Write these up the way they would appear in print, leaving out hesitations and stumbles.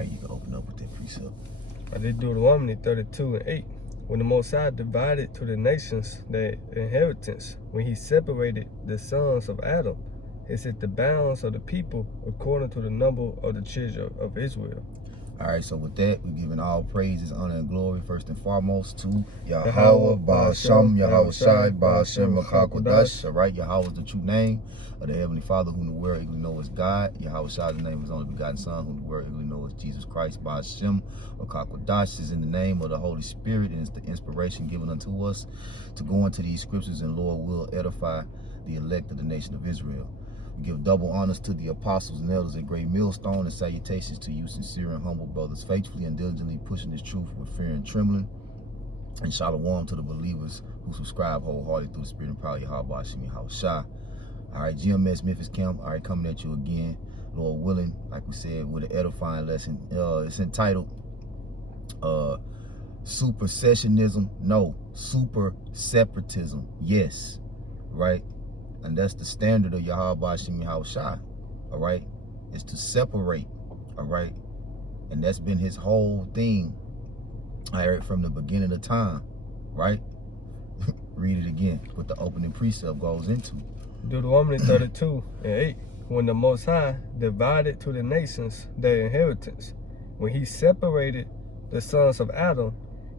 right, you can open up with that precept. I did Deuteronomy 32:8. When the Most High divided to the nations their inheritance, when he separated the sons of Adam, he set the bounds of the people according to the number of the children of Israel. All right, so with that, we're giving all praises, honor, and glory, first and foremost, to Yahweh, Ba'ashem, Yahweh Shai, Ba'ashem, Makakodash. All right, Yahweh is the true name of the Heavenly Father, whom the world eagerly knows as God. Yahweh Shai, the name of his only begotten Son, whom the world eagerly knows as Jesus Christ. Ba'ashem, Makakodash is in the name of the Holy Spirit, and it's the inspiration given unto us to go into these scriptures, and Lord will edify the elect of the nation of Israel. We give double honors to the apostles and elders at Great Millstone, and salutations to you, sincere and humble brothers, faithfully and diligently pushing this truth with fear and trembling. And shalom to the believers who subscribe wholeheartedly through the Spirit and power of Yahweh Ba'ashem Yahweh Shai. All right, GMS Memphis Camp, all right, coming at you again, Lord willing, like we said, with an edifying lesson. It's entitled Supersessionism. No, Super Separatism. Yes, right? And that's the standard of Yahweh Ba'ashem Yahweh Shai, all right? Is to separate, all right? And that's been his whole thing, I heard from the beginning of time, right? Read it again, what the opening precept goes into. Deuteronomy 32:8. When the Most High divided to the nations their inheritance, when he separated the sons of Adam,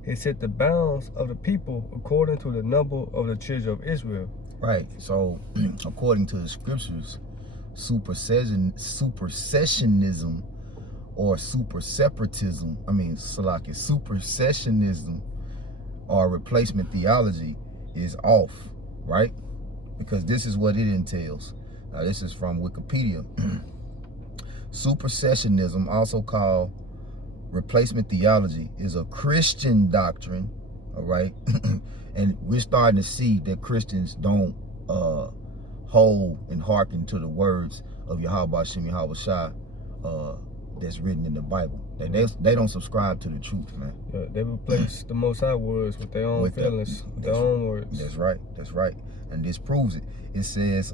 he set the bounds of the people according to the number of the children of Israel. Right, so according to the scriptures, supersessionism or supersessionism or replacement theology is off, right? Because this is what it entails. Now, this is from Wikipedia. Supersessionism, also called replacement theology, is a Christian doctrine, all right? And we're starting to see that Christians don't hold and hearken to the words of Yahweh Ba'ashem Yahweh Shai that's written in the Bible. They don't subscribe to the truth, man. Yeah, they replace the Most High words with their own feelings, with their own words. That's right, that's right. And this proves it. It says,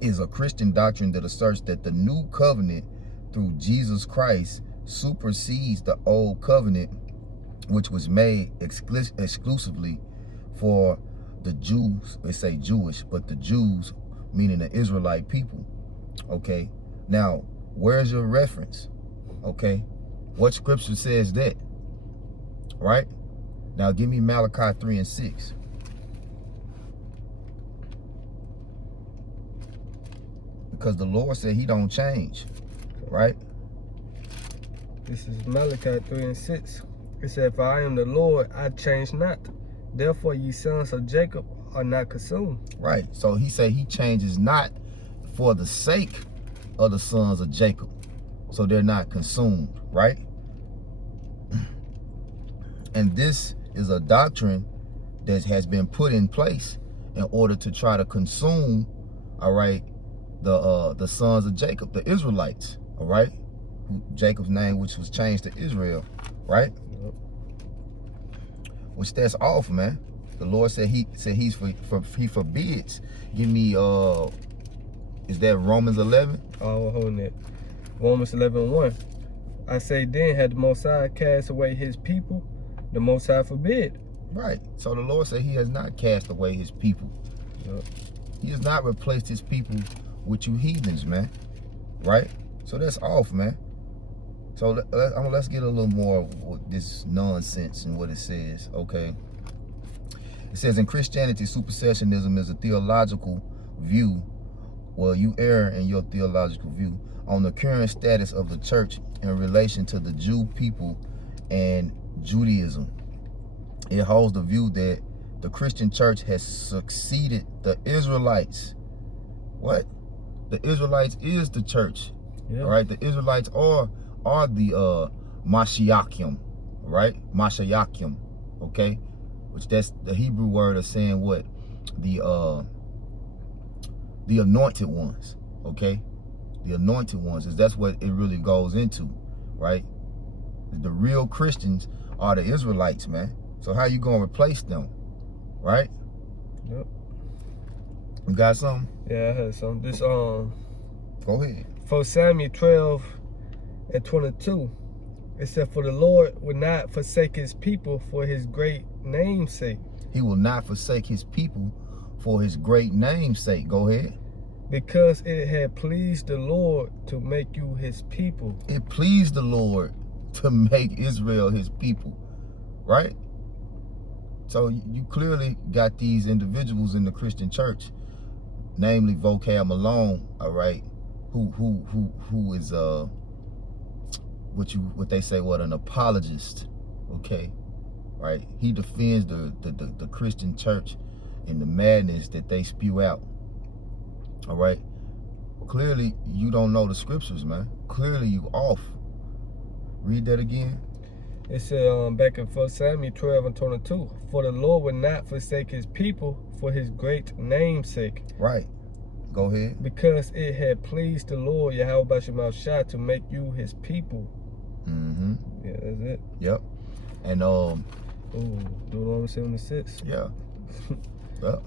is a Christian doctrine that asserts that the new covenant through Jesus Christ supersedes the old covenant, which was made exclusively for the Jews. They say Jewish, but the Jews, meaning the Israelite people. Okay, now where's your reference? Okay, what scripture says that? Right, now give me Malachi 3:6. Because the Lord said he don't change, right? This is Malachi 3:6. It said, "For I am the Lord, I change not. Therefore, ye sons of Jacob are not consumed." Right. So he said he changes not for the sake of the sons of Jacob, so they're not consumed, right? And this is a doctrine that has been put in place in order to try to consume, all right, the sons of Jacob, the Israelites, all right? Jacob's name, which was changed to Israel, right? Which that's off, man. The Lord said he forbids. Give me is that Romans 11? Oh, holding it. Romans 11:1. I say then, had the Most High cast away his people, the Most High forbid. Right. So the Lord said he has not cast away his people. Yep. He has not replaced his people with you heathens, man. Right? So that's off, man. So let's get a little more of this nonsense and what it says, okay? It says, in Christianity, supersessionism is a theological view. Well, you err in your theological view on the current status of the church in relation to the Jew people and Judaism. It holds the view that the Christian church has succeeded the Israelites. What? The Israelites is the church, yeah. All right? The Israelites are the Mashiachim, right? Mashiachim, okay? Which that's the Hebrew word of saying what? The anointed ones, okay? The anointed ones, that's what it really goes into, right? The real Christians are the Israelites, man. So how you gonna replace them, right? Yep. You got something? Yeah, I had something. This Go ahead. 1 Samuel 12:22. It said, for the Lord would not forsake his people for his great name's sake. He will not forsake his people for his great name's sake. Go ahead. Because it had pleased the Lord to make you his people. It pleased the Lord to make Israel his people, right? So you clearly got these individuals in the Christian church, namely Vocab Malone, all right, who is what they say, an apologist, okay, right? He defends the Christian church and the madness that they spew out. All right. Clearly, you don't know the scriptures, man. Clearly, you off. Read that again. It said back in 1 Samuel 12:22, for the Lord would not forsake his people for his great name's sake. Right. Go ahead. Because it had pleased the Lord, Yahweh Bashemah Shah, to make you his people. Mm-hmm. Yeah, that's it. Yep. And Ooh, Deuteronomy 76. Yeah. Yep.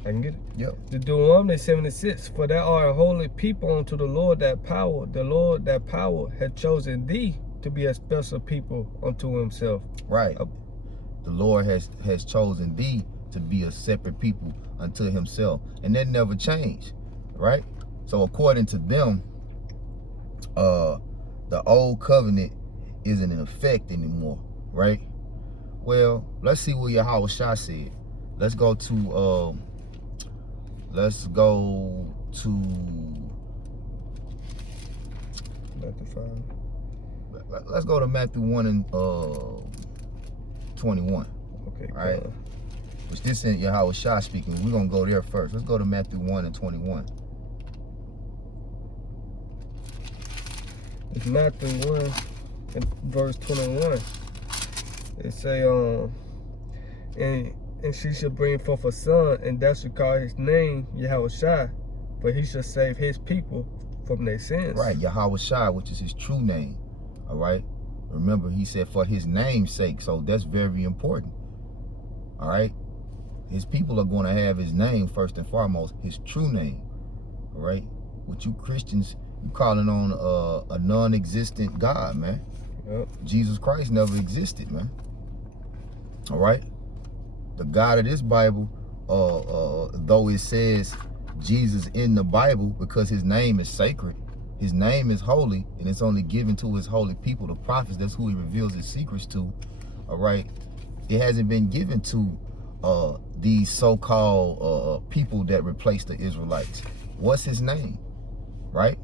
I can get it. Yep. The Deuteronomy 76, for thou art a holy people unto the Lord that power. The Lord that power had chosen thee to be a special people unto himself. Right. The Lord has chosen thee to be a separate people unto himself. And that never changed. Right? So according to them, the old covenant isn't in effect anymore. Right? Well, let's see what Yahweh Shah said. Let's go to Matthew 5. Let's go to Matthew 1 and 21. Okay. All right. Which this ain't Yahweh Shah speaking. We're gonna go there first. Let's go to Matthew 1 and 21. It's Matthew 1 and verse 21. It say, and she shall bring forth a son, and thou shalt call his name Yahweh Shai, for he shall save his people from their sins. Right, Yahweh Shai, which is his true name. All right. Remember, he said for his name's sake, so that's very important. All right. His people are going to have his name first and foremost, his true name. All right. With you Christians, you calling on a non-existent God, man. Yep. Jesus Christ never existed, man. All right. The God of this Bible, though it says Jesus in the Bible because his name is sacred, his name is holy, and it's only given to his holy people, the prophets. That's who he reveals his secrets to. All right. It hasn't been given to these so-called people that replaced the Israelites. What's his name? Right?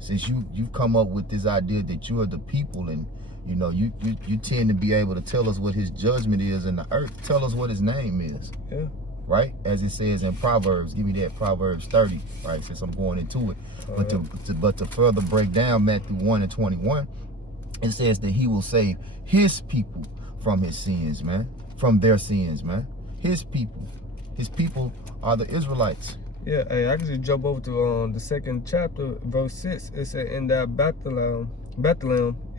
Since you've come up with this idea that you are the people, and you tend to be able to tell us what his judgment is in the earth. Tell us what his name is. Yeah. Right? As it says in Proverbs. Give me that, Proverbs 30, right? Since I'm going into it. But to further break down Matthew 1 and 21, it says that he will save his people from his sins, man. From their sins, man. His people. His people are the Israelites. Yeah, hey, I can just jump over to the 2nd chapter, verse 6. It said, in that Bethlehem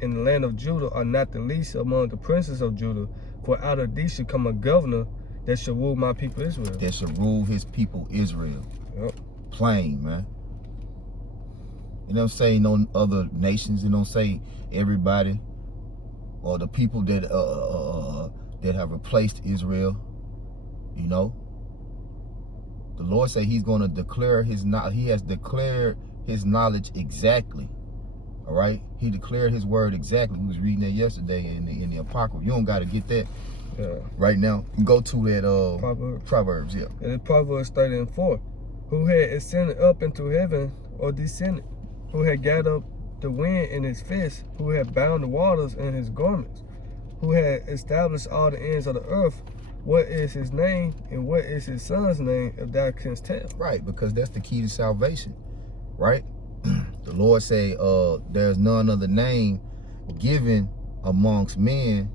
in the land of Judah are not the least among the princes of Judah, for out of thee shall come a governor that shall rule my people Israel. That shall rule his people Israel. Yep. Plain, man. It don't say no other nations. It don't say everybody or the people that have replaced Israel. The Lord say he's going to declare he has declared his knowledge exactly. All right, he declared his word exactly. We was reading that yesterday in the Apocrypha. You don't got to get that right now. Go to that Proverbs, yeah. And it's Proverbs 30 and 4. Who had ascended up into heaven or descended? Who had gathered up the wind in his fist? Who had bound the waters in his garments? Who had established all the ends of the earth? What is his name and what is his son's name, if thou canst tell? Right, because that's the key to salvation, right? The Lord say, there's none other name given amongst men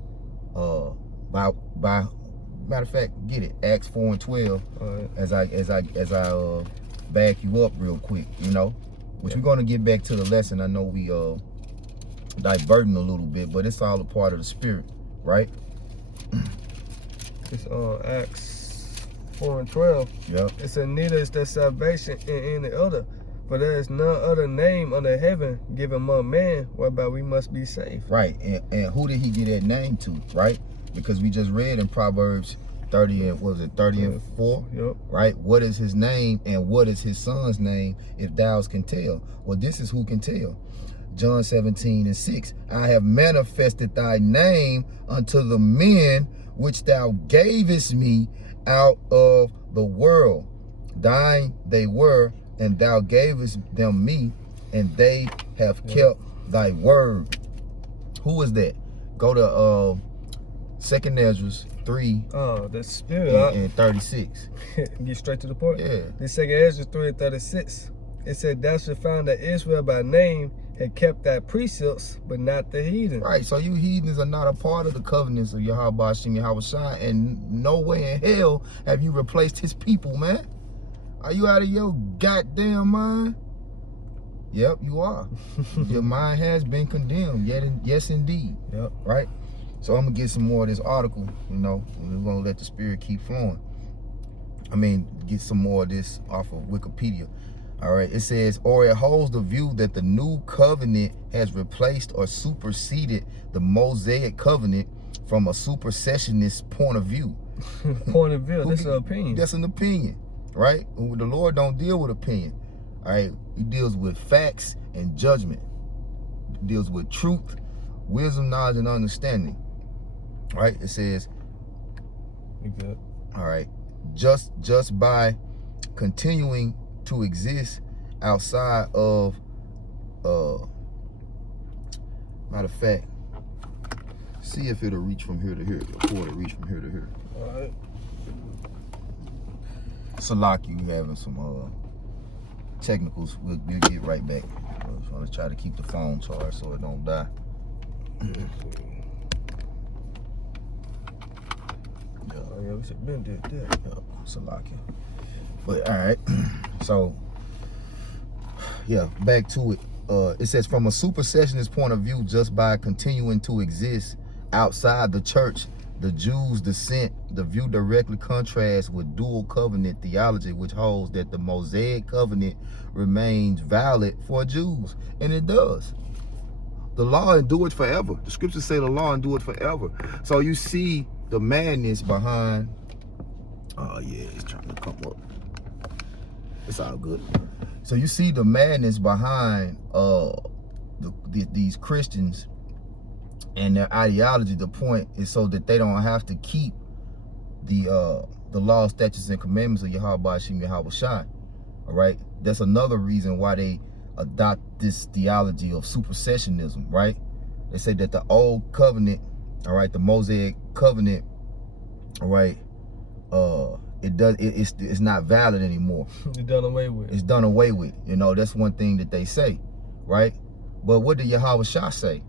by matter of fact, get it, Acts 4 and 12, right. as I back you up real quick, which we're gonna get back to the lesson. I know we diverting a little bit, but it's all a part of the spirit, right? It's Acts 4 and 12. Yep. It said, neither is there salvation in any other, For there is none other name under heaven given among men whereby we must be saved. Right. And who did he give that name to, right? Because we just read in Proverbs 30 and what was it, 30 and 4? Yep. Right? What is his name and what is his son's name, if thou can tell? Well, this is who can tell. John 17 and 6. I have manifested thy name unto the men which thou gavest me out of the world. Thine they were, and thou gavest them me, and they have kept thy word. Who is that? Go to 2 Ezra 3. Oh, the spirit. And 36. Get straight to the point. Yeah. The 2 Ezra 3 and 36. It said, thou shalt find that Israel by name had kept thy precepts, but not the heathen. Right, so you heathens are not a part of the covenants of Yahweh Hashem Yahweh Shai, and no way in hell have you replaced his people, man. Are you out of your goddamn mind? Yep, you are. Your mind has been condemned. Yes, indeed. Yep. Right? So I'm going to get some more of this article, you know, and we're going to let the spirit keep flowing. I mean, get some more of this off of Wikipedia. All right, it says, or it holds the view that the new covenant has replaced or superseded the Mosaic covenant from a supersessionist point of view. Point of view, that's an opinion. That's an opinion. Right? The Lord don't deal with opinion. All right? He deals with facts and judgment. He deals with truth, wisdom, knowledge, and understanding. All right? It says, you good. All right. Just by continuing to exist outside of matter of fact, see if it'll reach from here to here, before it reach from here to here. All right. Salaki, you having some technicals. We'll get right back. I just want to try to keep the phone charged so it don't die. Yeah, we should been did that. Yeah, Salaki. But all right, so yeah, back to it. It says, from a supersessionist point of view, just by continuing to exist outside the church, the Jews' descent, the view directly contrasts with dual covenant theology, which holds that the Mosaic covenant remains valid for Jews. And it does. The law endures forever. The scriptures say the law endures forever. So you see the madness behind, oh yeah, it's trying to come up. It's all good. So you see the madness behind these Christians and their ideology. The point is so that they don't have to keep the law, statutes, and commandments of Yahweh Hashem Yahweh Shai. All right, that's another reason why they adopt this theology of supersessionism. Right? They say that the old covenant, all right, the Mosaic covenant, all right, it's not valid anymore. It's done away with. It's done away with. You know, that's one thing that they say, right? But what did Yahweh Shai say?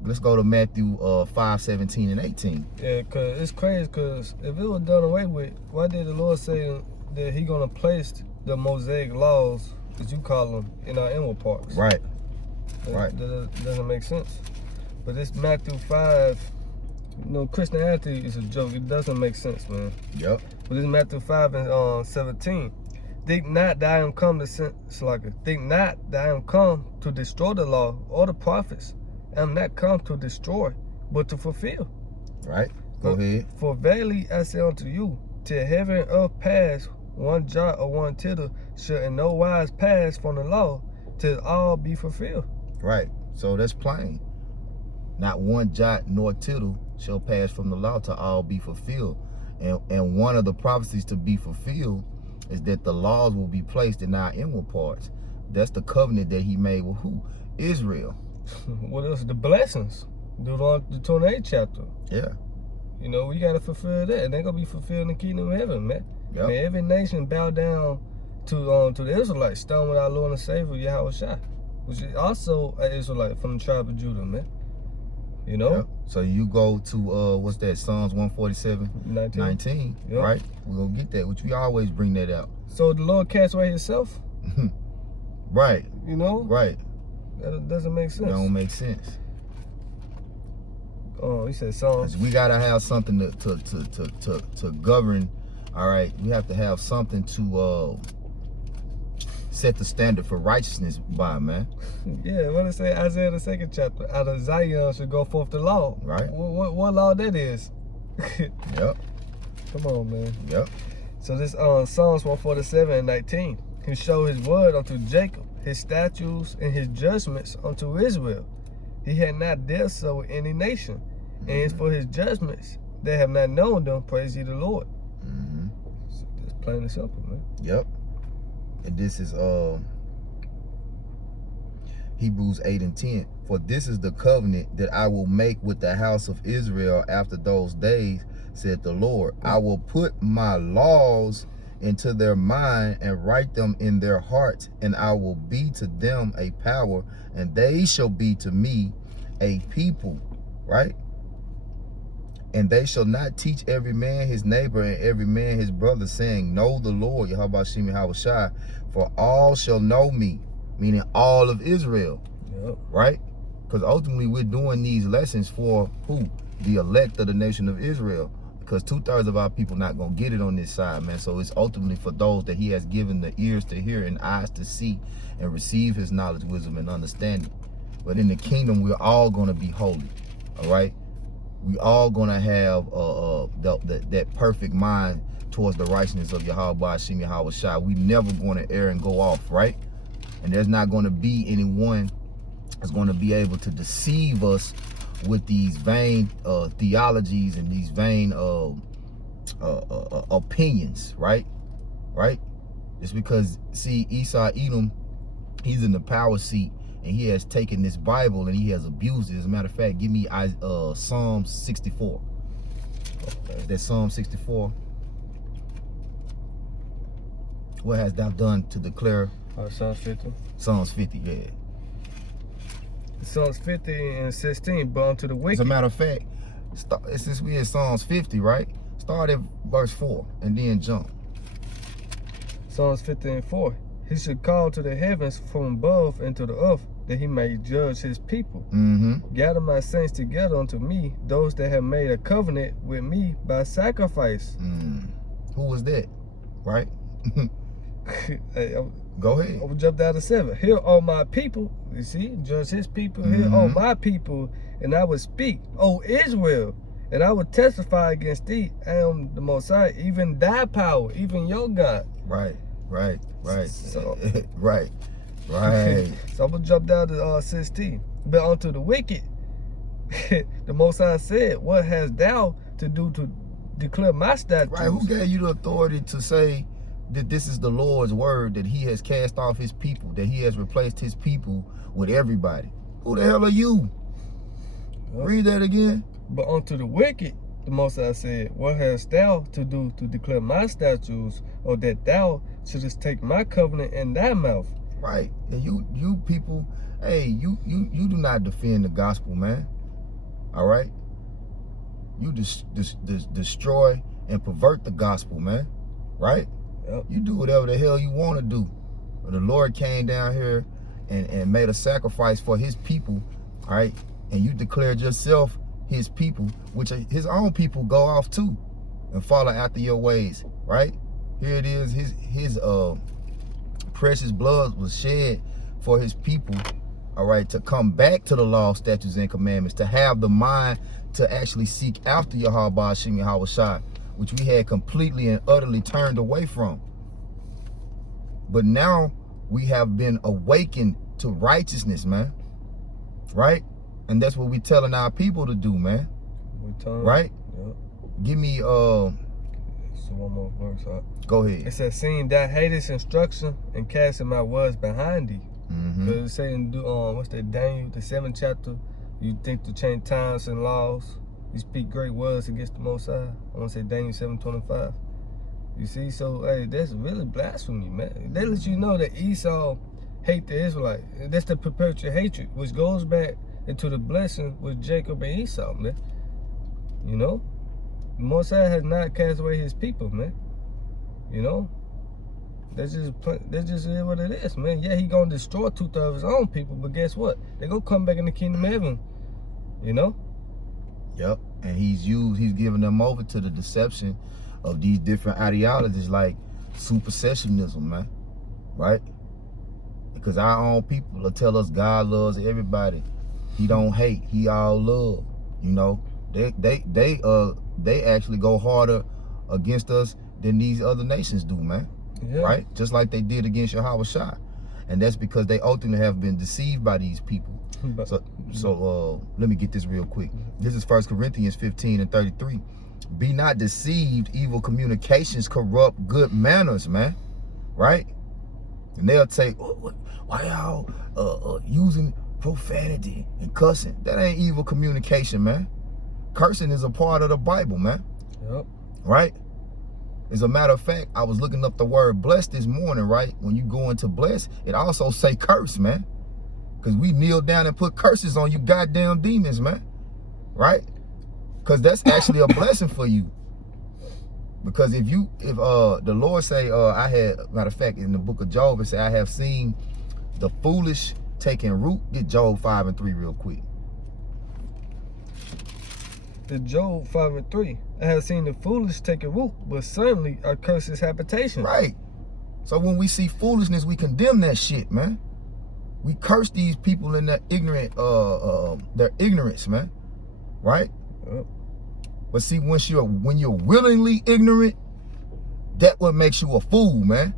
Let's go to Matthew 5, 17 and 18. Yeah, because it's crazy, because if it was done away with, why did the Lord say that he going to place the Mosaic laws, as you call them, in our inward parts? Right. That doesn't make sense. But this Matthew 5, you know, Christianity is a joke. It doesn't make sense, man. Yep. But this Matthew 5 and 17. Think not that I am come to destroy the law or the prophets. I am not come to destroy, but to fulfill. Right. Go ahead. For verily I say unto you, till heaven and earth pass, one jot or one tittle shall in no wise pass from the law, till all be fulfilled. Right. So that's plain. Not one jot nor tittle shall pass from the law till all be fulfilled. And one of the prophecies to be fulfilled is that the laws will be placed in our inward parts. That's the covenant that he made with who? Israel. What else? The blessings. Deuteronomy 28 chapter. Yeah. You know, we got to fulfill that. And they're going to be fulfilled in the kingdom of heaven, man. Yep. Man, every nation bow down to the Israelites, starting with our Lord and Savior, Yahweh Shai, which is also an Israelite from the tribe of Judah, man. You know? Yep. So you go to, what's that, Psalms 147, 19 yep. Right? We're going to get that, which we always bring that out. So the Lord cast away himself? Right. You know? Right. That doesn't make sense. That don't make sense. Oh, he said Psalms. We got to have something to govern, all right? We have to have something to set the standard for righteousness by, man. Yeah, what it say, Isaiah the 2nd chapter, out of Zion should go forth the law. Right. What law that is? Yep. Come on, man. Yep. So this Psalms 147:19. He showed his word unto Jacob, his statutes and his judgments unto Israel. He had not dealt so with any nation. And it's for his judgments that have not known them, praise ye the Lord. So that's plain and simple, man. Yep. And this is Hebrews 8:10. For this is the covenant that I will make with the house of Israel after those days, said the Lord. I will put my laws into their mind and write them in their hearts, and I will be to them a power, and they shall be to me a people. Right? And they shall not teach every man his neighbor and every man his brother, saying, know the Lord, Yahweh Shem Yahweh Shai, for all shall know me, meaning all of Israel. Yep. Right? Because ultimately we're doing these lessons for who? The elect of the nation of Israel. Because 2/3 of our people not going to get it on this side, man. So it's ultimately for those that he has given the ears to hear and eyes to see and receive his knowledge, wisdom, and understanding. But in the kingdom, we're all going to be holy. All right? We all going to have that perfect mind towards the righteousness of Yahweh Shem Yahweh Shai. We never going to err and go off, right? And there's not going to be anyone that's going to be able to deceive us with these vain theologies and these vain opinions, right? Right? It's because, see, Esau Edom, he's in the power seat, and he has taken this Bible and he has abused it. As a matter of fact, give me Psalm 64. That's Psalm 64. What hast thou done to declare? Psalms 50. Psalms 50, yeah. Psalms 50:16, but unto the wicked. As a matter of fact, since we in Psalms 50, right? Start at verse 4 and then jump. Psalms 50:4. He should call to the heavens from above and to the earth, that he may judge his people. Gather my saints together unto me, those that have made a covenant with me by sacrifice. Who was that? Right? Hey, Go ahead. I will jump down to 7. Hear all my people. You see, judge his people. Hear all my people, and I will speak, O Israel, and I will testify against thee. I am the Most High, even thy power, even your God. Right. So, right. So I'm gonna jump down to 16. But unto the wicked, the Most High said, what hast thou to do to declare my statutes? Right. Who gave you the authority to say that this is the Lord's word, that he has cast off his people, that he has replaced his people with everybody? Who the hell are you? Read that again. But unto the wicked, the Most High said, what hast thou to do to declare my statutes, or that thou shouldest take my covenant in thy mouth? Right. And you people, hey, you do not defend the gospel, man. All right? You destroy and pervert the gospel, man. Right? Yep. You do whatever the hell you want to do. But the Lord came down here and made a sacrifice for his people, all right? And you declared yourself his people, which his own people go off too and follow after your ways, right? Here it is, his precious blood was shed for his people, all right, to come back to the law, statutes, and commandments, to have the mind to actually seek after Yahweh Shem Yahweh Shai, which we had completely and utterly turned away from. But now we have been awakened to righteousness, man. Right? And that's what we telling our people to do, man. Right? Yep. Give me So one more verse. Go ahead. It says, seeing thou hatest instruction and casting my words behind thee. Because it's saying, what's that, Daniel, the 7th chapter, you think to change times and laws, you speak great words against the Most High. I want to say Daniel 7:25. You see, so hey, that's really blasphemy, man. That lets you know that Esau hate the Israelite. That's the perpetual hatred, which goes back into the blessing with Jacob and Esau, man. You know, the Most High has not cast away his people, man. You know, that's just what it is, man. Yeah, he gonna destroy 2/3 of his own people, but guess what? They gonna come back in the kingdom of heaven. You know. Yep, and he's giving them over to the deception of these different ideologies like supersessionism, man. Right? Because our own people will tell us God loves everybody. He don't hate. He all love. You know, they actually go harder against us than these other nations do, man. Yeah. Right? Just like they did against Yahweh Shai. And that's because they ultimately have been deceived by these people. So let me get this real quick. This is 1 Corinthians 15:33. Be not deceived, evil communications corrupt good manners, man. Right? And they'll say, why y'all using profanity and cussing? That ain't evil communication, man. Cursing is a part of the Bible, man. Yep. Right? As a matter of fact, I was looking up the word bless this morning, right? When you go into bless, it also say curse, man. Because we kneel down and put curses on you goddamn demons, man. Right? Because that's actually a blessing for you. Because if the Lord say, matter of fact, in the book of Job, it say, I have seen the foolish taking root. Get Job 5:3 real quick. The Job 5:3. I have seen the foolish taking root, but certainly are cursed his habitation. Right. So when we see foolishness, we condemn that shit, man. We curse these people in their their ignorance, man. Right? Yep. But see, when you're willingly ignorant, that what makes you a fool, man.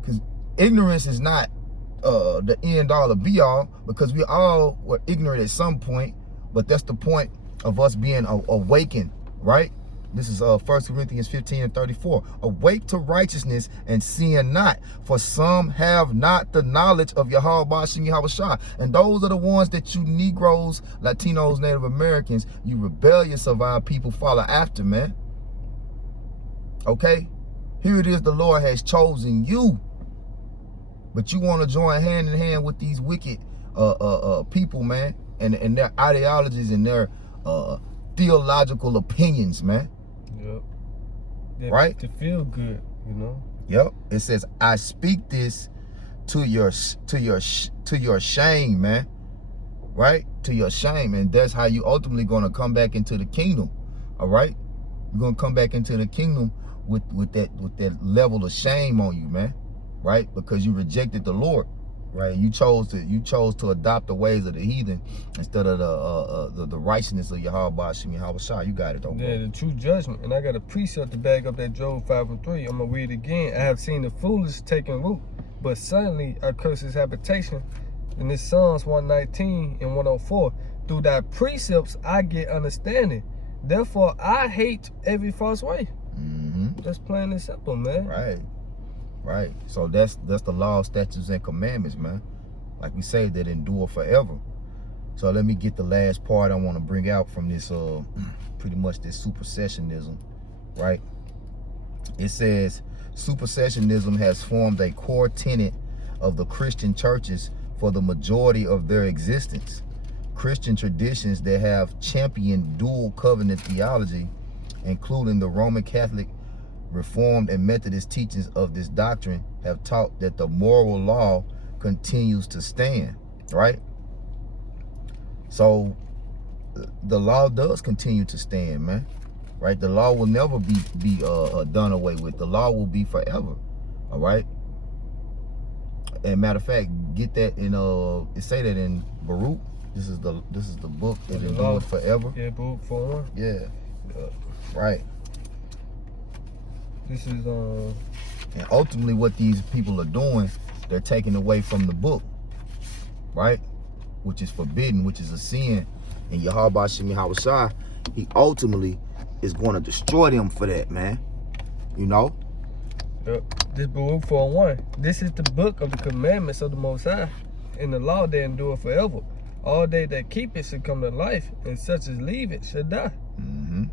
Because ignorance is not the end all or be all, because we all were ignorant at some point, but that's the point of us being awakened, right? This is 1 Corinthians 15:34. Awake to righteousness and sin not, for some have not the knowledge of Yahweh Bashim Yahweh Shai. And those are the ones that you Negroes, Latinos, Native Americans, you rebellious of our people follow after, man. Okay? Here it is, the Lord has chosen you. But you want to join hand in hand with these wicked people, man, and their ideologies and their theological opinions, man. Yep. Right? To feel good, you know. Yep. It says, I speak this to your shame, man. Right? To your shame. And that's how you ultimately gonna come back into the kingdom. All right? You're gonna come back into the kingdom with that level of shame on you, man. Right? Because you rejected the Lord. Right? You chose to adopt the ways of the heathen instead of the righteousness of Yahweh Bashim Yahweh Shai. You got it, though, bro. Yeah, the true judgment. And I got a precept to back up that Job 5:3. I'm gonna read it again. I have seen the foolish taking root, but suddenly I curse his habitation. And this Psalms 119 and 104. Through thy precepts I get understanding. Therefore I hate every false way. That's plain and simple, man. Right. Right. So that's the law, statutes, and commandments, man. Like we say, that endure forever. So let me get the last part I want to bring out from this, pretty much this supersessionism, right? It says, supersessionism has formed a core tenet of the Christian churches for the majority of their existence. Christian traditions that have championed dual covenant theology, including the Roman Catholic, Reformed, and Methodist teachings of this doctrine, have taught that the moral law continues to stand, right? So the law does continue to stand, man, right? The law will never be done away with. The law will be forever, all right? And matter of fact, get that in it say that in Baruch. This is the book that endures forever. Yeah, Baruch 4:1. Yeah, right. This is And ultimately what these people are doing, they're taking away from the book, right? Which is forbidden, which is a sin. And Yahweh Bashim Yahweh Shai, he ultimately is going to destroy them for that, man. You know? Yep. This Baruch 4:1. This is the book of the commandments of the Most High, and the law that endure forever. All they that keep it should come to life, and such as leave it should die.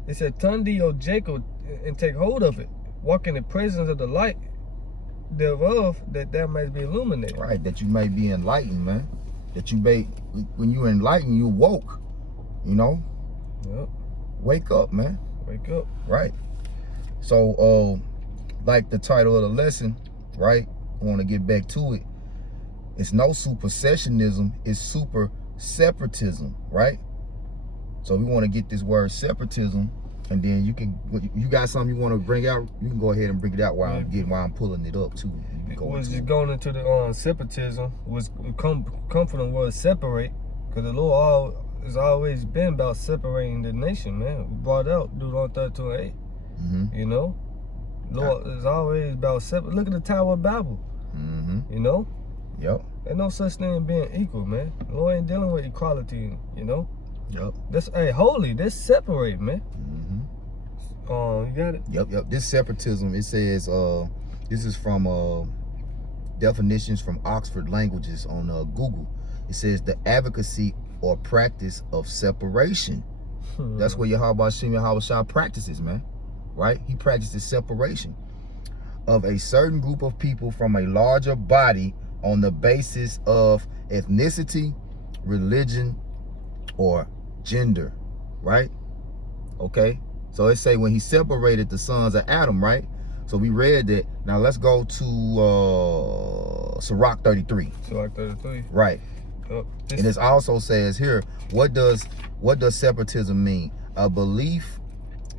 It said, turn thee, O Jacob, and take hold of it. Walk in the presence of the light thereof, that thou mayst be illuminated. Right, that you may be enlightened, man. That you may, when you're enlightened, you woke. You know? Yep. Wake up, man. Wake up. Right. So, like the title of the lesson, right? I want to get back to it. It's no supersessionism, it's super separatism, right? So we want to get this word separatism And then you got something you want to bring out, you can go ahead and bring it out while I'm pulling it up too. Was just going into the separatism, was come from the word separate, because the Lord has always been about separating the nation, man. We brought out Deuteronomy 32:8. You know, Lord is always about separate. Look at the Tower of Babel. You know. Yep. There's no such thing as being equal, man. The Lord ain't dealing with equality, you know. Yep. That's holy. That's separate, man. You got it. Yep. This separatism, it says this is from definitions from Oxford Languages on Google. It says the advocacy or practice of separation. That's where Yahweh Shem Yahweh practices, man. Right? He practices separation of a certain group of people from a larger body on the basis of ethnicity, religion, or gender. Right? Okay? So it say when he separated the sons of Adam, right? So we read that. Now let's go to Sirach 33. Sirach 33. Right. And it also says here, what does separatism mean? A belief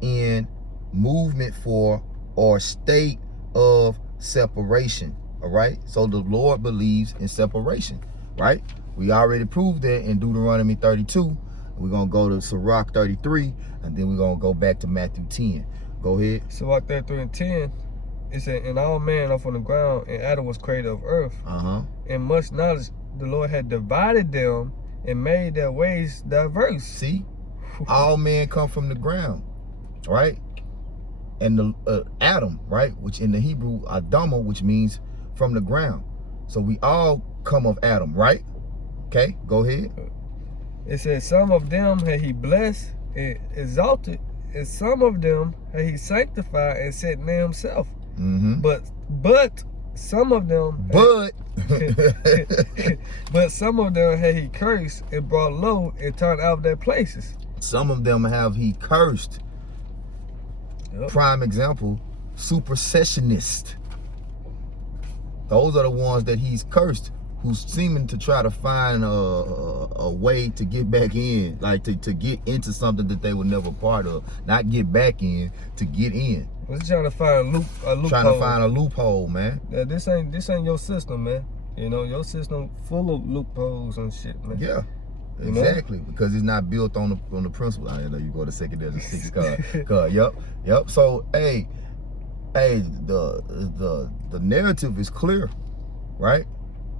in movement for or state of separation. All right. So the Lord believes in separation. Right. We already proved that in Deuteronomy 32. We're gonna go to Sirach 33, and then we're gonna go back to Matthew 10. Go ahead. Sirach 33:10. It said, and all men are from the ground, and Adam was created of earth. And much knowledge the Lord had divided them and made their ways diverse. See, all men come from the ground, right? And the Adam, right, which in the Hebrew Adama, which means from the ground. So we all come of Adam, right? Okay, go ahead. It says, some of them had he blessed and exalted, and some of them had he sanctified and set near himself. But some of them but some of them had he cursed and brought low and turned out of their places. Some of them have he cursed. Prime example, supersessionist. Those are the ones that he's cursed, who's seeming to try to find a way to get back in, like to get into something that they were never part of. Not get back in, to get in. We're trying to find a loophole. Trying to find a loophole, man. Yeah, this ain't your system, man. You know, your system full of loopholes and shit, man. Yeah. Exactly, because it's not built on the principle. I know you go to secondary 6 card. Yep. So hey, the narrative is clear, right?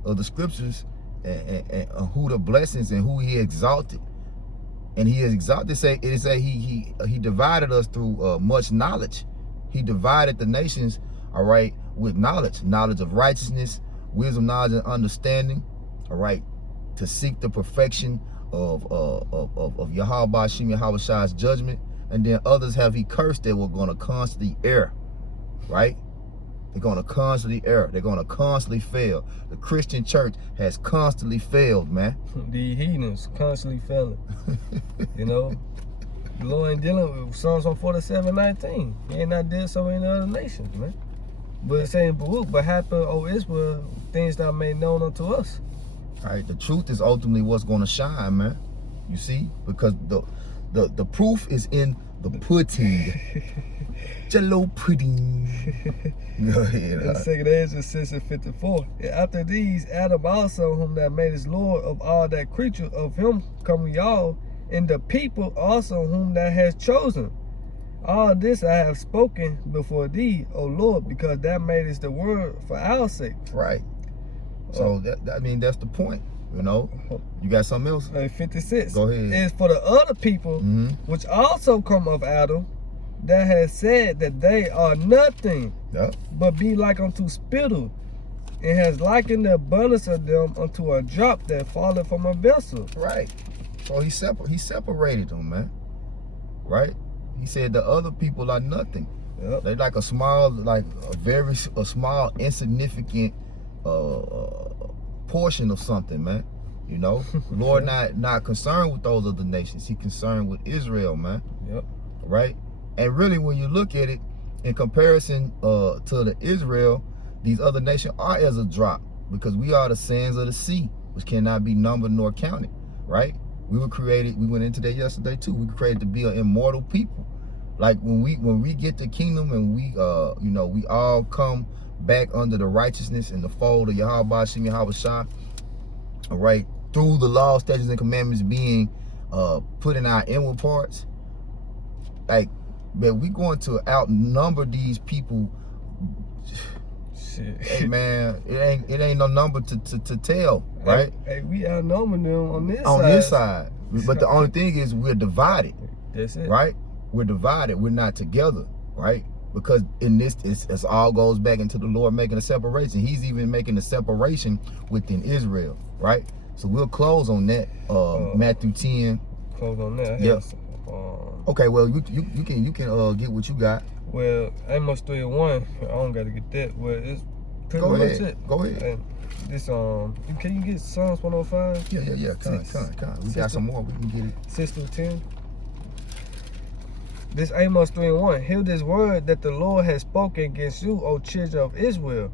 Of the scriptures and who the blessings and who he exalted. And he is exalted, he divided us through much knowledge. He divided the nations, all right, with knowledge of righteousness, wisdom, knowledge, and understanding, all right, to seek the perfection of Yahweh Shem Yahweh Shai's judgment. And then others have he cursed that were going to constantly err, right? They're going to constantly err. They're going to constantly fail. The Christian church has constantly failed, man. The heathens constantly failing. You know, the Lord ain't dealing with Psalms 147:19. He ain't not dead so in other nations, man. But it's saying, but happen, O Israel, things that are made known unto us. All right, the truth is ultimately what's going to shine, man. You see, because the proof is in the pudding. Jello pudding. Go ahead. In 2 Ezra 6:54. And after these, Adam also, whom that made is Lord of all that creature, of him come we all, and the people also whom that has chosen. All this I have spoken before thee, O Lord, because thou madest the word for our sake. Right. So that's the point. You know, you got something else? 56. Go ahead. Is for the other people, which also come of Adam, that has said that they are nothing, but be like unto spittle, and has likened the abundance of them unto a drop that falleth from a vessel. Right. So he separated them, man. Right. He said the other people are nothing. They like a small, a small insignificant portion of something, man. You know, the Lord not concerned with those other nations. He concerned with Israel, man. Right. And really, when you look at it in comparison to the Israel, these other nations are as a drop, because we are the sands of the sea, which cannot be numbered nor counted. Right. We were created. We went into that yesterday too. We were created to be an immortal people. Like when we get the kingdom and we we all come back under the righteousness and the fold of Yahweh Shem Yahweh Shai, all right, through the law, statutes, and commandments being put in our inward parts, like, man, we going to outnumber these people. Shit. Hey man, it ain't no number to tell, right? Hey, we outnumber them on this side. On this side. But the only thing is we're divided. That's it. Right? We're divided. We're not together, right? Because in this, it's all goes back into the Lord making a separation. He's even making a separation within Israel, right? So we'll close on that. Matthew 10. Close on that. Yep. Okay, well you can get what you got. Well, Amos 3:1. I don't gotta get that. Well, it's pretty much it. Go ahead. And this can you get Psalms 105? Yeah. Come. We got some more. We can get it. 6 through 10. This Amos 3:1. Hear this word that the Lord has spoken against you, O children of Israel,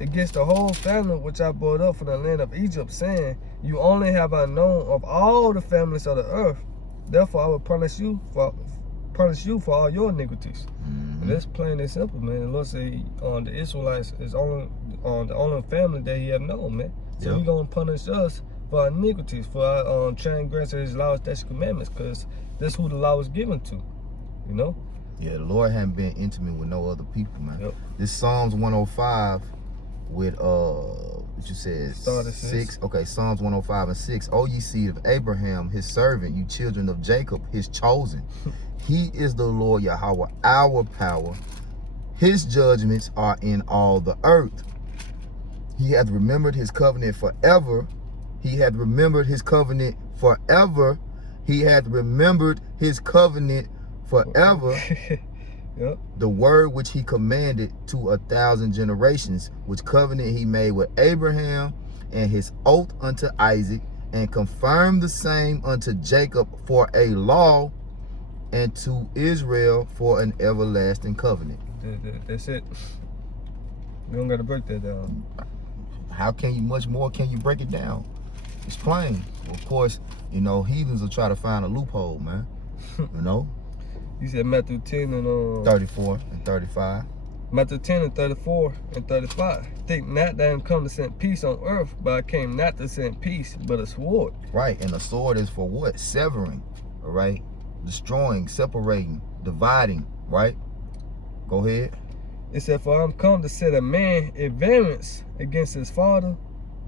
against the whole family which I brought up from the land of Egypt, saying, you only have I known of all the families of the earth. Therefore I will punish you for all your iniquities. Mm-hmm. And that's plain and simple, man. The Lord say the Israelites is only the only family that He have known, man. So He gonna punish us for our iniquities, for our transgressing His laws, statutes, commandments, because that's who the law was given to. You know? Yeah, the Lord hadn't been intimate with no other people, man. Yep. This Psalms 105 with what you said? 6. Okay, Psalms 105 and 6. O ye seed of Abraham, his servant, you children of Jacob, his chosen. He is the Lord Yahweh, our power. His judgments are in all the earth. He hath remembered his covenant forever. He hath remembered his covenant forever. He hath remembered his covenant forever. Yep. The word which he commanded to 1,000 generations, which covenant he made with Abraham, and his oath unto Isaac, and confirmed the same unto Jacob for a law, and to Israel for an everlasting covenant. That's it. You don't got to break that down. How can you, much more can you break it down? It's plain. Of course, heathens will try to find a loophole, man. You said Matthew 10 and 34 and 35. Matthew 10 and 34 and 35. Think not that I am come to send peace on earth, but I came not to send peace, but a sword. Right, and a sword is for what? Severing, all right? Destroying, separating, dividing, right? Go ahead. It said, for I am come to set a man at variance against his father,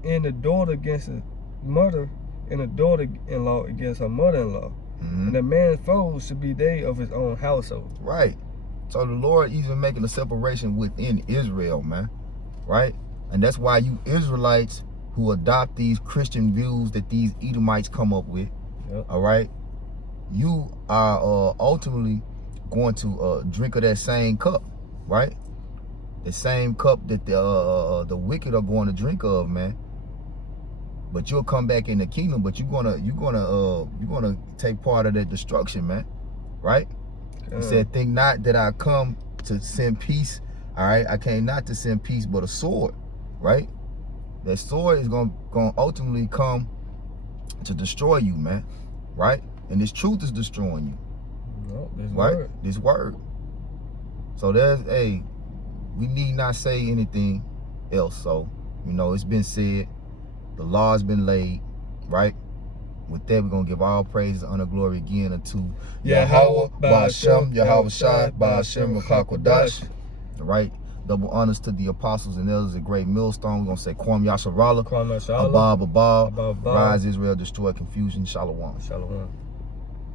and a daughter against his mother, and a daughter-in-law against her mother-in-law. Mm-hmm. And a man's foes should be they of his own household. Right. So the Lord even making a separation within Israel, man. Right? And that's why you Israelites who adopt these Christian views that these Edomites come up with, yep. All right, you are ultimately going to drink of that same cup, right? The same cup that the wicked are going to drink of, man. But you'll come back in the kingdom, but you're gonna take part of that destruction, man. Right? He said, think not that I come to send peace. All right, I came not to send peace, but a sword. Right? That sword is gonna ultimately come to destroy you, man. Right? And this truth is destroying you. No, this right? word. This word. So we need not say anything else. So, it's been said. The law has been laid, right? With that, we're going to give all praise and honor, glory again unto Yahweh, Ba'ashem, Yahweh Shai, Ba'ashem, Makakodash. All right? Double honors to the apostles and elders of Great Millstone. We're going to say, Kwam Yasharallah, Abab, Abab, Rise Israel, destroy confusion, Shalom. Shalom.